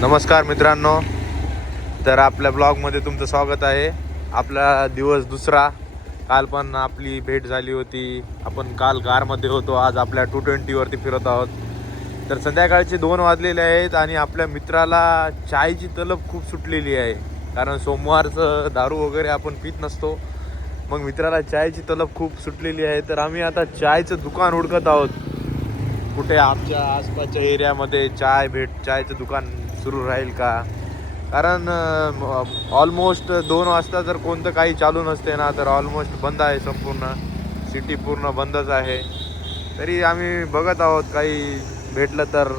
नमस्कार मित्रांनो, तर आपल्या ब्लॉगमध्ये तुमचं स्वागत आहे. आपला दिवस दुसरा. काल पण आपली भेट झाली होती. आपण काल कारमध्ये होतो, आज आपल्या 220वरती फिरत आहोत. तर संध्याकाळचे 2 वाजलेले आहेत आणि आपल्या मित्राला चायची तलब खूप सुटलेली आहे. कारण सोमवारचं दारू वगैरे आपण पित नसतो, मग मित्राला चायची तलब खूप सुटलेली आहे. तर आम्ही आता चायचं दुकान हुडकत आहोत. कुठे आमच्या आसपासच्या एरियामध्ये चायचं दुकान सुरू राहील का? कारण ऑलमोस्ट 2 वाजता जर कोणतं काही चालू नसते ना, तर ऑलमोस्ट बंद आहे. संपूर्ण सिटी पूर्ण बंदच आहे. तरी आम्ही बघत आहोत काही भेटलं तर.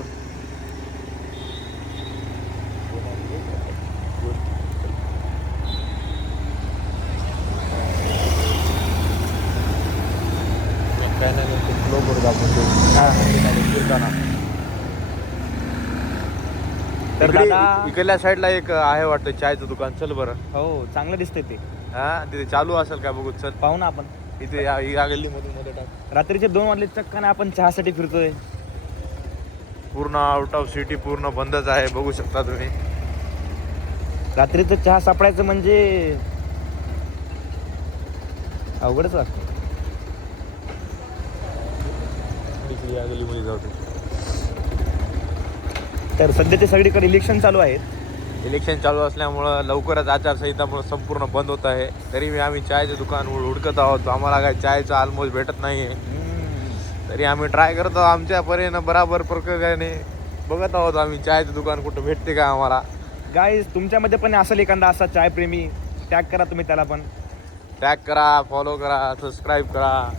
काय नाही फ्लो करू आपण तर दादा इकडल्या साईडला एक आहे वाटतं चायचं दुकान. चल बरं. हो, चांगलं दिसतंय ते. हा, तिथे चालू असेल काय बघू. चल पाहू ना आपण. इथे या गल्लीमधून मध्ये टाक. रात्रीचे 2 वाजले चक्काने आपण चहासाठी फिरतोय. पूर्ण आउट ऑफ सिटी पूर्ण बंदच आहे, बघू शकता तुम्ही. रात्रीचं चहा सापडायचं म्हणजे अवघडच वाटतं. या गल्लीमध्ये जाऊ. तर सध्याचे सगळीकडे इलेक्शन चालू आहेत. इलेक्शन चालू असल्यामुळं लवकरच आचारसंहिता संपूर्ण बंद होत आहे. तरी आम्ही चायचं दुकान हुडकत आहोत. आम्हाला काय चायचं ऑलमोस्ट भेटत नाही आहे. तरी आम्ही ट्राय करत आहोत आमच्या परीनं बराबर प्रकारे बघत आहोत आम्ही चायचं दुकान कुठं भेटते का आम्हाला. गाईज, तुमच्यामध्ये पण असेल एखादा असा चाय प्रेमी, टॅग करा तुम्ही त्याला पण. टॅग करा, फॉलो करा, सबस्क्राईब करा.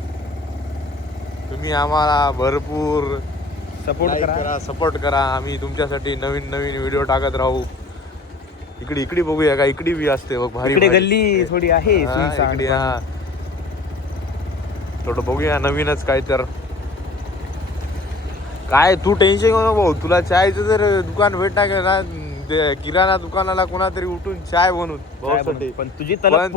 तुम्ही आम्हाला भरपूर सपोर्ट करा. सपोर्ट करा. आम्ही तुमच्यासाठी नवीन नवीन व्हिडिओ टाकत राहू. इकडे बघूया का, इकडे बी असते बघ भारी. इकडे गल्ली थोडी आहे सुनसान. इकडे हा थोडं बघूया नवीनच काय. तर काय तू टेन्शन घेऊ नको भाऊ. तुला चायचं जर दुकान भेटणार ना, किराणा दुकानाला कोणातरी उठून चाय बनवून पण तुझी तलब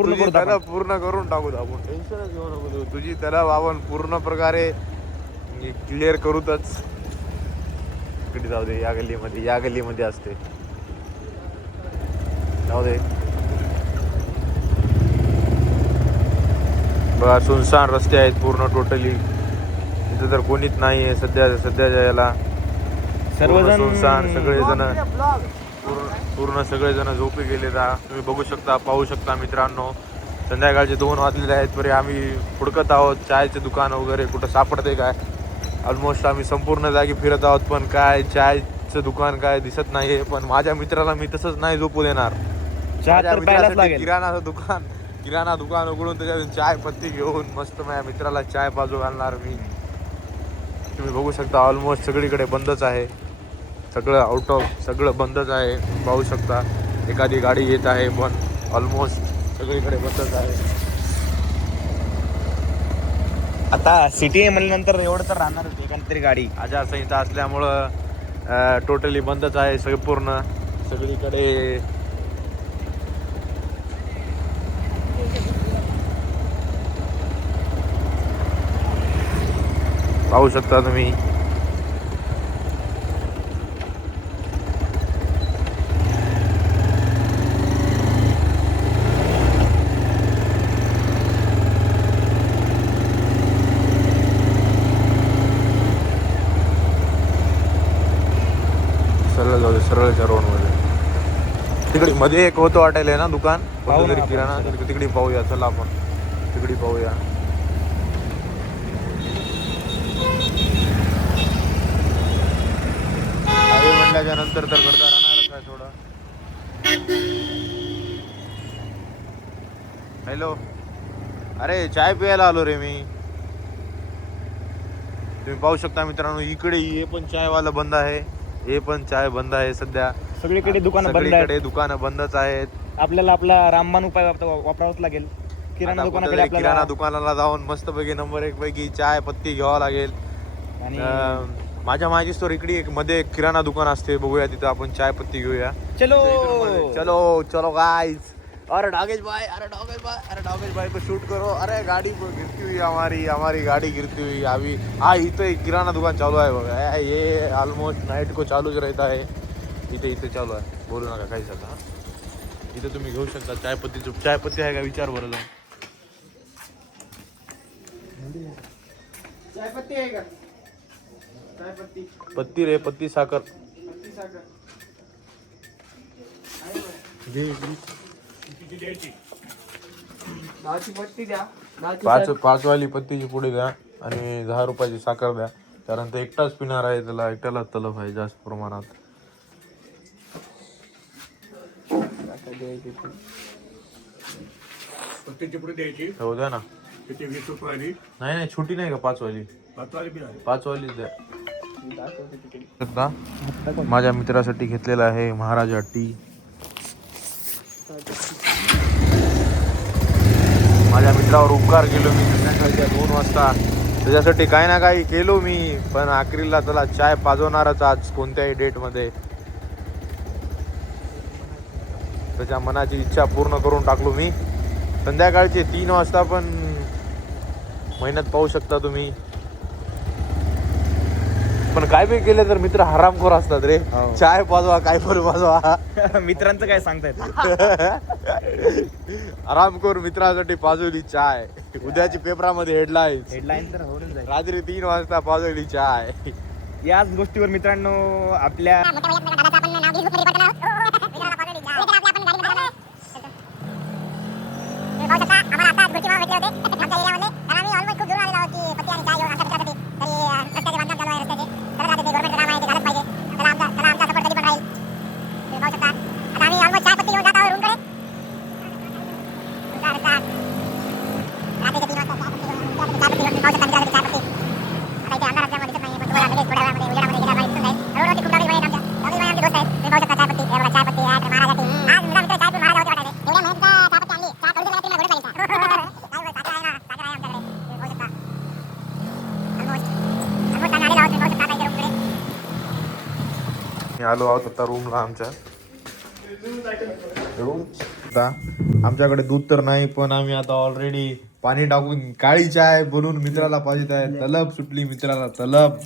पूर्ण करून टाकू आपण. टेन्शनच घेऊ नको. तुझी तलब आपण पूर्ण प्रकारे क्लिअर करूतच. इकडे जाऊ दे, या गल्लीमध्ये असते. जाऊ दे. बघा, सुनसान रस्ते आहेत पूर्ण टोटली. इथं तर कोणीच नाही आहे सध्याच्या याला. सर्वजण सुनसान, सगळेजण पूर्ण सगळेजण झोपी गेले. तुम्ही बघू शकता, पाहू शकता मित्रांनो. संध्याकाळचे 2 वाजलेले आहेत. तरी आम्ही हुडकत आहोत चायचे दुकान वगैरे कुठं सापडते काय. ऑलमोस्ट आम्ही संपूर्ण जागी फिरत आहोत, पण काय चायचं दुकान काय दिसत नाही आहे. पण माझ्या मित्राला मी तसंच नाही झोपू देणार. किराणा दुकान उघडून त्याच्यातून चाय पत्ती घेऊन मस्त माझ्या मित्राला चाय पाजू घालणार मी. तुम्ही बघू शकता ऑलमोस्ट सगळीकडे बंदच आहे. सगळं बंदच आहे. पाहू शकता एखादी गाडी येत आहे, पण ऑलमोस्ट सगळीकडे बंदच आहे. आता सिटी म्हणल्यानंतर एवढं तर राहणारच एखादी तरी गाडी. आचारसंहिता असल्यामुळं टोटली बंदच आहे संपूर्ण सगळीकडे. पाहू शकता तुम्ही. सरळ जाऊ दे, सरळच्या रोडमध्ये. तिकडे मध्ये एक होतं वाटायला ना दुकान, कोणतरी किराणा. तिकडे पाहूया. चला आपण तिकडे पाहूया. म्हणल्याच्या नंतर तर करता राहणारच आहे थोडं. हॅलो, अरे चाय प्यायला आलो रे मी. तुम्ही पाहू शकता मित्रांनो, इकडे हे पण चायवाला बंद आहे, हे पण चाय बंद आहे. सध्या सगळीकडे दुकानं बंदच आहेत. आपल्याला आपला रामबाण उपाय वापरावाच लागेल. किराणा दुकानाला जाऊन मस्तपैकी नंबर 1 पैकी चाय पत्ती घ्यावा लागेल. आणि माझ्या माहिती स्टोर इकडे मध्ये एक किराणा दुकान असते, बघूया तिथं आपण चाय पत्ती घेऊया. चलो गाइस. अरे डागेश भाई को शूट करो. अरे गाड़ी गिरती हुई हमारी गाड़ी गिरती हुई अभी. इथं एक किराणा दुकान चालू आहे बघा. ये ऑलमोस्ट नाइट को चालूच रहता है. इथे इथे चालू आहे, बोलू नका काहीच आता. हा. इथे तुम्ही घेऊ शकता चायपत्ती आहे का विचार बरं जाऊन. चायपत्ती आहे का? चायपत्ती पत्ती रे, पत्ती साखर. पत्ती साखर दहाची पत्ती द्या. पाच वाली पत्तीची पुढे द्या आणि 10 रुपयाची साखर द्या. कारण ते एकटाच पिणार आहे, त्याला एकट्यालाच तलफ आहे जास्त प्रमाणात. पत्त्याची पुढे द्यायची. हो द्या ना. त्याची 20 रुपये. नाही नाही, छोटी नाही का 5 वाली? 5 बी आहे. 5 वालीच द्या. माझ्या मित्रासाठी घेतलेला आहे महाराजा टी. माझ्या मित्रावर उपकार केलो मी संध्याकाळच्या 2 वाजता. त्याच्यासाठी काही ना काही केलो मी, पण आखरीला त्याला चाय पाजवणारच आज कोणत्याही डेटमध्ये. त्याच्या मनाची इच्छा पूर्ण करून टाकलो मी. संध्याकाळचे 3 वाजता पण मेहनत पाहू शकता तुम्ही. पण काय बी केले तर मित्र हरामखोर असतात रे. चाय पाजवा, काय पण पाजवा. मित्रांचं काय सांगतायत. आरामखोर मित्रासाठी पाजवली चाय. उद्याची पेपरामध्ये हेडलाईन तर होऊन जाईल. रात्री 3 वाजता पाजवली चाय. याच गोष्टीवर मित्रांनो आपल्या आलो आहोत आता रूमला आमच्या. आमच्याकडे दूध तर नाही, पण आम्ही आता ऑलरेडी पाणी टाकून काळी चाय बनवून मित्राला पाहिजे आहे. तलब सुटली मित्राला, तलब.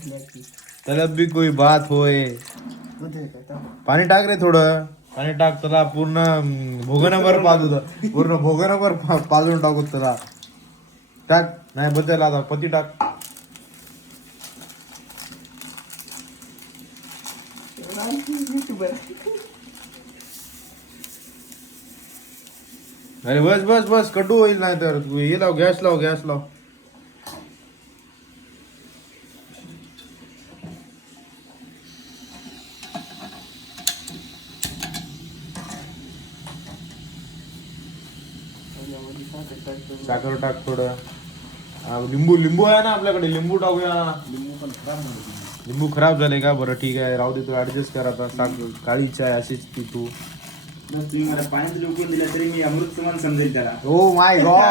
तलब भी कोई बात होय. पाणी टाक रे, थोडं पाणी टाक. त्याला पूर्ण भोगनभर पाजू, पूर्ण भोगनभर पाजून टाकू त्याला. टाक, नाही बदल आता पती टाक. अरे बस बस बस, कडू होईल नाही तर. हे लाव, गॅस लाव, गॅस लाव. साखर टाक थोडं. लिंबू लिंबू आहे ना आपल्याकडे, लिंबू टाकूया. लिंबू खराब झाले का? बरं ठीक आहे, राहू दे, तू ऍडजस्ट कर आता. साखर काळी चाय अशीच ती तू. तुम्ही मला पाण्यात उकळून दिलं तरी मी अमृत समान समजेल त्याला. Oh my God.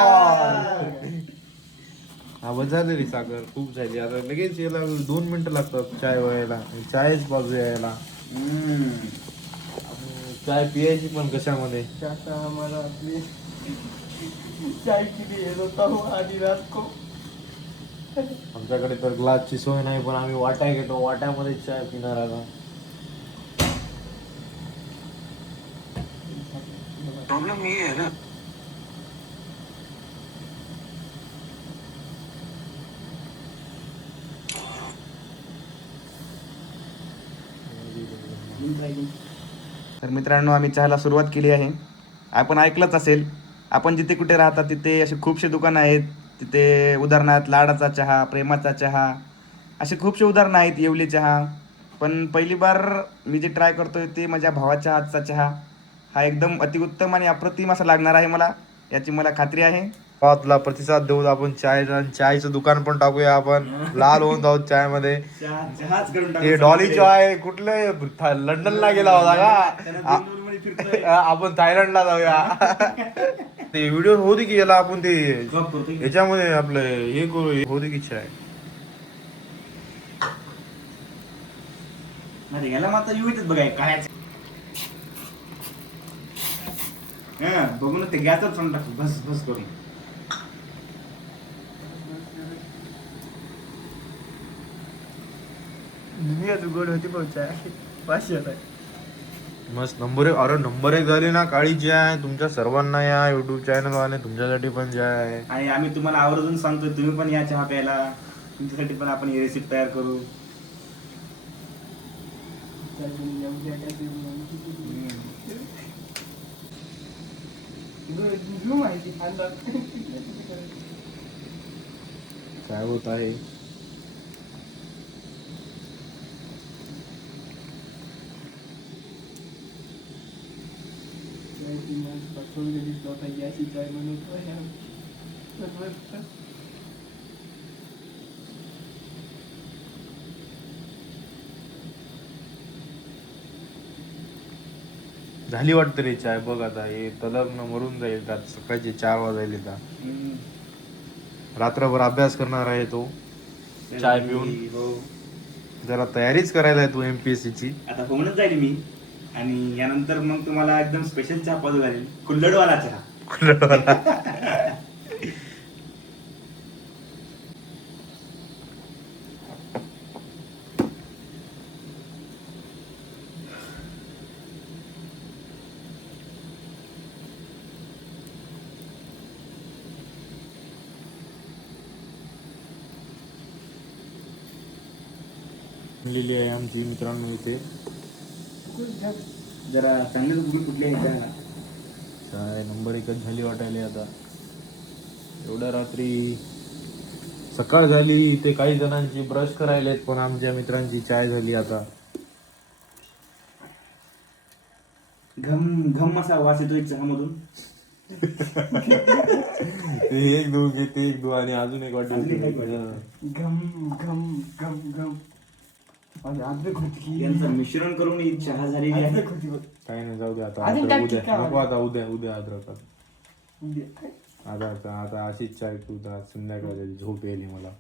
हा बस झाली रे साखर, खूप झाली. आता लगेच याला 2 मिनिटं लागतात चाय व्हायला. चायच बाजू यायला. चाय पियायची पण कशामध्ये? आमच्याकडे तर ग्लासची सोय नाही, पण आम्ही वाटा घेतो. वाट्यामध्ये चाय पिणार आता. प्रॉब्लेम ये है ना. तर मित्रांनो आम्ही चहाला सुरुवात केली आहे. आपण ऐकलंच असेल, आपण जिथे कुठे राहतात तिथे असे खूपसे दुकानं आहेत. तिथे उदाहरणार्थ लाडाचा चहा, प्रेमाचा चहा, असे खूपसे उदाहरणं आहेत. येवली चहा. पण पहिली बार मी जे ट्राय करतोय ते माझ्या भावाच्या हातचा चहा. हा एकदम अतिउत्तम आणि अप्रतिम असा लागणार आहे मला, याची मला खात्री आहे. तुला प्रतिसाद देऊ आपण. चायचं दुकान पण टाकूया आपण. लाल होऊन जाऊ चाय मध्ये. ते डॉली चाय कुठले लंडनला गेला होता का? आपण थायलंडला जाऊया. ते व्हिडिओ होऊ दे की याला आपण ते याच्यामध्ये आपलं हे करू. होऊ दे की चाय. याला मात्र युवितच बघाय काय बघून ते गॅसच सोडून टाकतो भस भस करून. गोड होती पाहिजे 500. मस्त नंबर एक झाली ना काळी जी आहे. तुमच्या सर्वांना या युट्यूब चॅनल वाले तुमच्यासाठी पण जे आहे. आणि आम्ही तुम्हाला आवर्जून सांगतो तुम्ही पण या चहा प्यायला. तुमच्यासाठी पण आपण ही रेसिपी तयार करू. काय होत आहे झाली वाटतं रे चाय. बघ आता हे तलग्न मरून जाईल का सकाळचे 4 वाजायले का. रात्रभर अभ्यास करणार आहे तो चाय पिऊन. हो. जरा तयारीच करायला आहे तू MPSC ची. आता होऊनच जाईल मी. आणि यानंतर मग तुम्हाला एकदम स्पेशल चहा पाजू घालेल. कुल्हडवाला चहा. लिहिली आहे आमची मित्रांनो इथे. जरा चांगले तुम्ही कुठले आहे ना. काय नंबर एकच झाली वाटायला आता. एवढ्या रात्री सकाळ झाली. ते काही जणांची ब्रश करायलेत पण आमच्या मित्रांची चाय झाली आता. घम घम असा वास येतो एक चहामधून. ते एक दोन घेते एक दोन आणि अजून एक वाटत. घम घम घम घम. यांचं मिश्रण करून ही चहा झालेली आहे. काही नाही जाऊ दे आता. आता उद्या नको. आता उद्या अद्रक. आता अशीच चाय तू संध्याकाळी झोप येईल मला.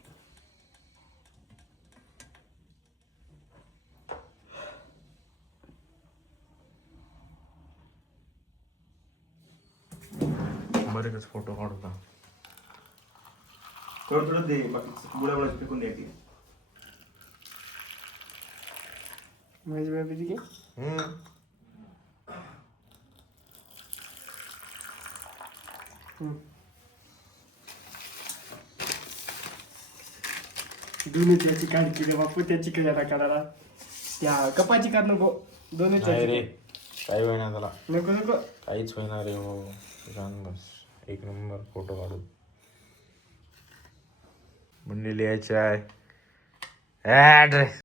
बरेच फोटो काढता. थोडं दे बाकी बुडा बुडा फेकून द्यायची. महेश बाबी की दोन्ही त्याची काढ की बापू त्याची कशाला करायला. त्या कपाची काढ नको. दोन्ही रे काही होईना त्याला. नको नको काहीच होईना रे. हो सांग बस. एक नंबर फोटो काढू. म्हणले लिहायचे आहे ऍड.